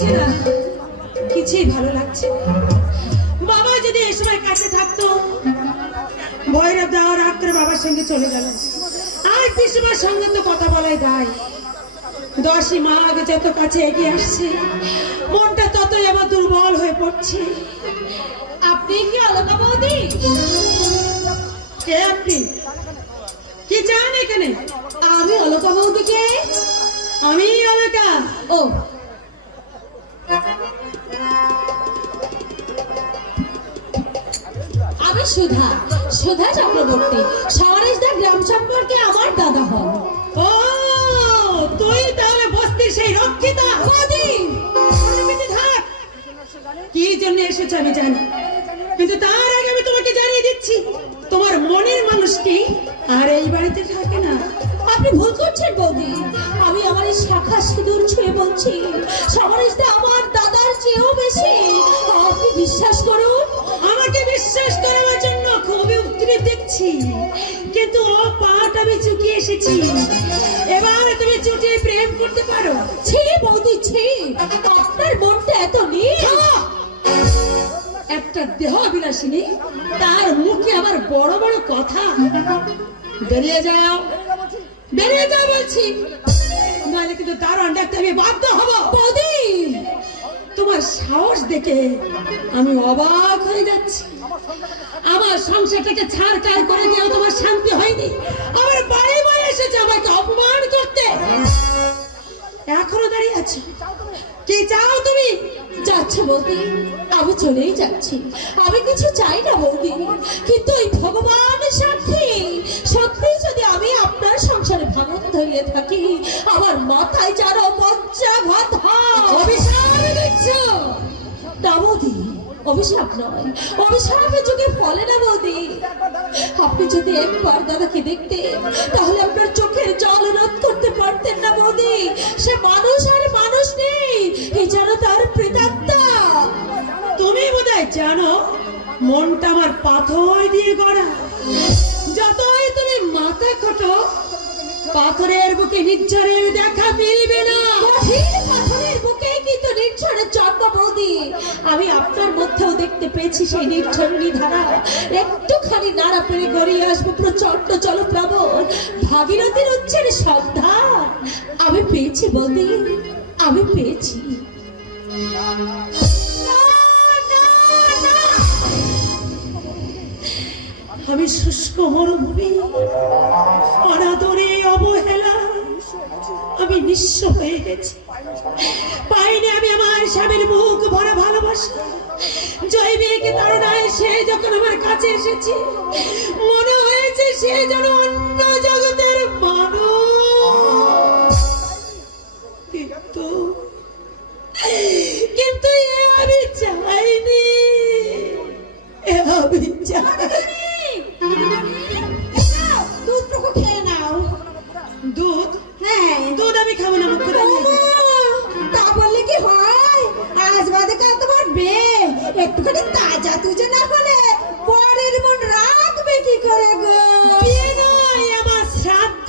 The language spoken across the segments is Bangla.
লাগছে না, কিছুই ভালো লাগছে না। বাবা যদি এই সময় কাছে থাকতো, ভৈরব দাও রাগ করে বাবার সঙ্গে চলে গেল। আর পিসিমার সঙ্গে তো কথা বলাই দায়। 10ই মাঘ যত কাছে এগিয়ে আসছে, মনটা ততই আমার দুর্বল হয়ে পড়ছে। আপনি কি অলকা বৌদি? কে আপনি? কি চান এখানে? আমি অলকা বৌদিকে। আমি অলকা। ও, আমি সুধা, সুধা চক্রবর্তী। সরেশদা গ্রাম সম্পর্কে আমার দাদা হন। ও, তুই তাহলে বস্তির সেই রক্ষিতা? বৌদি, থাক, কি জন্য এসেছে আমি জানি, কিন্তু তার আগে আমি তোমাকে জানিয়ে দিচ্ছি, তোমার মনের মানুষটি আর এই বাড়িতে থাকে না। আপনি ভুল করছেন বৌদি। আমি আমার এই শাখা সিঁদুর ছুঁয়ে বলছি, সরেশদা আমার দাদার চেয়েও বেশি। আপনি বিশ্বাস করুন। আমাকে বিশ্বাস করার জন্য খুবই উদ্গ্রীব দেখছি, কিন্তু ও পাট আমি চুকিয়ে এসেছি। এবার তুমি চুটিয়ে প্রেম করতে পারো? ছি বৌদি, ছি। আপনার মনটা এত নীল। একটা দেহ বিলাসিনী, তার মুখে আবার বড় বড় কথা। বেরিয়ে যাও, বেরিয়ে যাও বলছি, নাহলে কিন্তু দারোয়ান ডাকতে আমি বাধ্য হব। বৌদি, তোমার সাহস দেখে আমি অবাক হয়ে যাচ্ছি। আমার সংসারটাকে ছাড়খাড় করে দিয়েও তোমার শান্তি হয়নি, আমার বাড়ি বাড়ি এসেছে আমাকে অপমান করতে। এখনো দাঁড়িয়ে আছো? কি চাও তুমি? যাচ্ছে বৌদি, আমি চলেই যাচ্ছি। আমি কিছু চাই না বৌদি, কিন্তু এই ভগবান সাক্ষী, সত্যি যদি আমি আপনার সংসারে ভাঙন ধরিয়ে থাকি, আমার মাথায় যেন বজ্রাঘাত হয়। অভিশাপ দিচ্ছ? না বৌদি, অভিশাপ নয়, অভিশাপে যুগে ফলে না বৌদি। আপনি যদি একবার দাদাকে দেখতেন, তাহলে আপনার চোখের জল রোধ করতে পারতেন না বৌদি। সে মানুষ আর মানুষ নেই, এই যেন তার প্রেতাত্মা। তুমি বোধহয় জানো, মনটা আমার পাথর দিয়ে গড়া। যতই তুমি মাথা খোটো, পাথরের বুকে নির্ঝরের দেখা মিলবে না। কঠিন পাথরের বুকে কিন্তু নির্ঝরের জন্ম বৌদি। আমি আপনার মধ্যেও দেখতে পেয়েছি সেই নির্ঝরণী ধারা। একটুখানি নাড়া পেরে গড়িয়ে আসবে প্রচন্ড জলপ্লাবন, ভাগীরথীর উচ্ছের সন্ধান। আমি পেয়েছি বৌদি, আমি পেয়েছি। আমি শুষ্ক মরুভূমি, অনাদরে অবহেলা, আমি নিঃস্ব হয়ে গেছি। পাইনি আমি আমার স্বামীর মুখ ভরা ভালোবাসা। জৈবিক তাড়নায় সে যখন আমার কাছে এসেছে, মনে হয়েছে সে যেন অন্য জগতের মানুষ। কিন্তু এ আমি চাইনি, এ আমি চাইনি। দুধটুকু খেয়ে নাও। দুধ? হ্যাঁ। দুধ আমি খাবো না, মুখ তা বললে কি হয়? আজ বাদে কাল তোমার বিয়ে, একটুখানি তাজা তুজে না হলে পরের মন রাখবে কি করে গো? বিয়ে নয়, আমার শ্রাদ্ধ।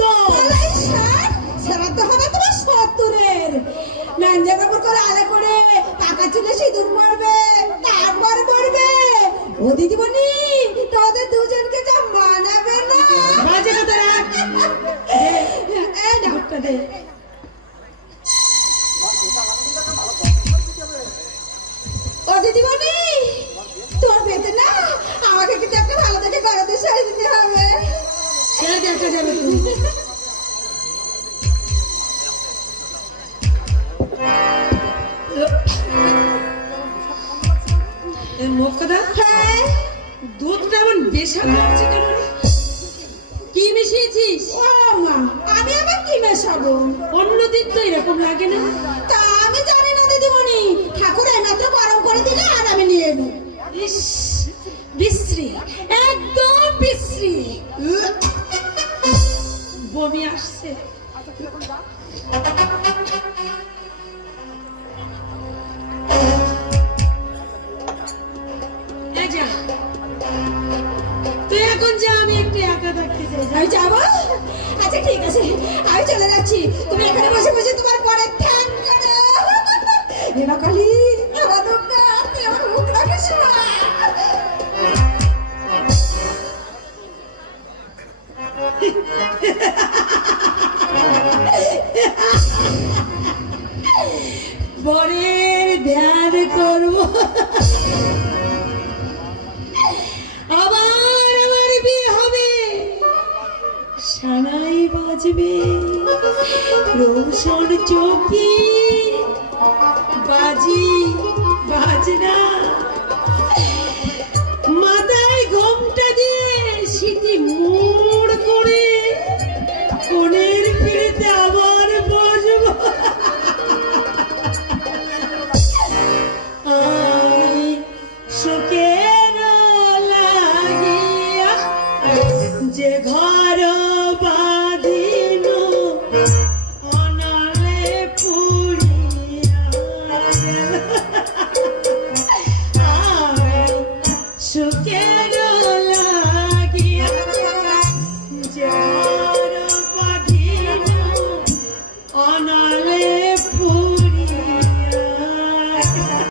শ্রাদ্ধ হবে তোমার 70-এর। ম্যাঞ্জা কাপড় করে আলা করে পাকা চুলে সিঁদুর পরবে, তারপর পরবে। ও দিদিমণি, তোদের দুজনকে যা মানাবে না। বাজে কথা রাখ। এই নাও। দুধটা দে। ও দিদিমণি, তোর পেতে না আমাকে কিন্তু একটা ভালো দেখে গড়াতে শাড়ি দিতে হবে। সে দেখা যাবে তুমি। মোক্ষদা, হ্যাঁ, দুধটা এমন বেশা লাগছে কেন রে? কি মিশিয়েছিস? ও মা, আমি আবার কি মেশাবো? অন্যদিন তো এরকম লাগে না। তা আমি জানি না দিদিমণি, ঠাকুর এইমাত্র গরম করে দিলে আর আমি নিয়ে এবো। ইস, বিশ্রী, একদম বিশ্রী। বমি আসছে। এই যা, তুই এখন যা, আমি একটু একা থাকতে চাই। আমি যাবো? আচ্ছা ঠিক আছে, আমি চলে যাচ্ছি। তুমি এখানে বসে বসে তোমার পরে ধ্যান করো। এবার বরের ধ্যান করব, আবার আমার বিয়ে হবে, সানাই বাজবে, রোশন চৌকি, বাজি বাজনা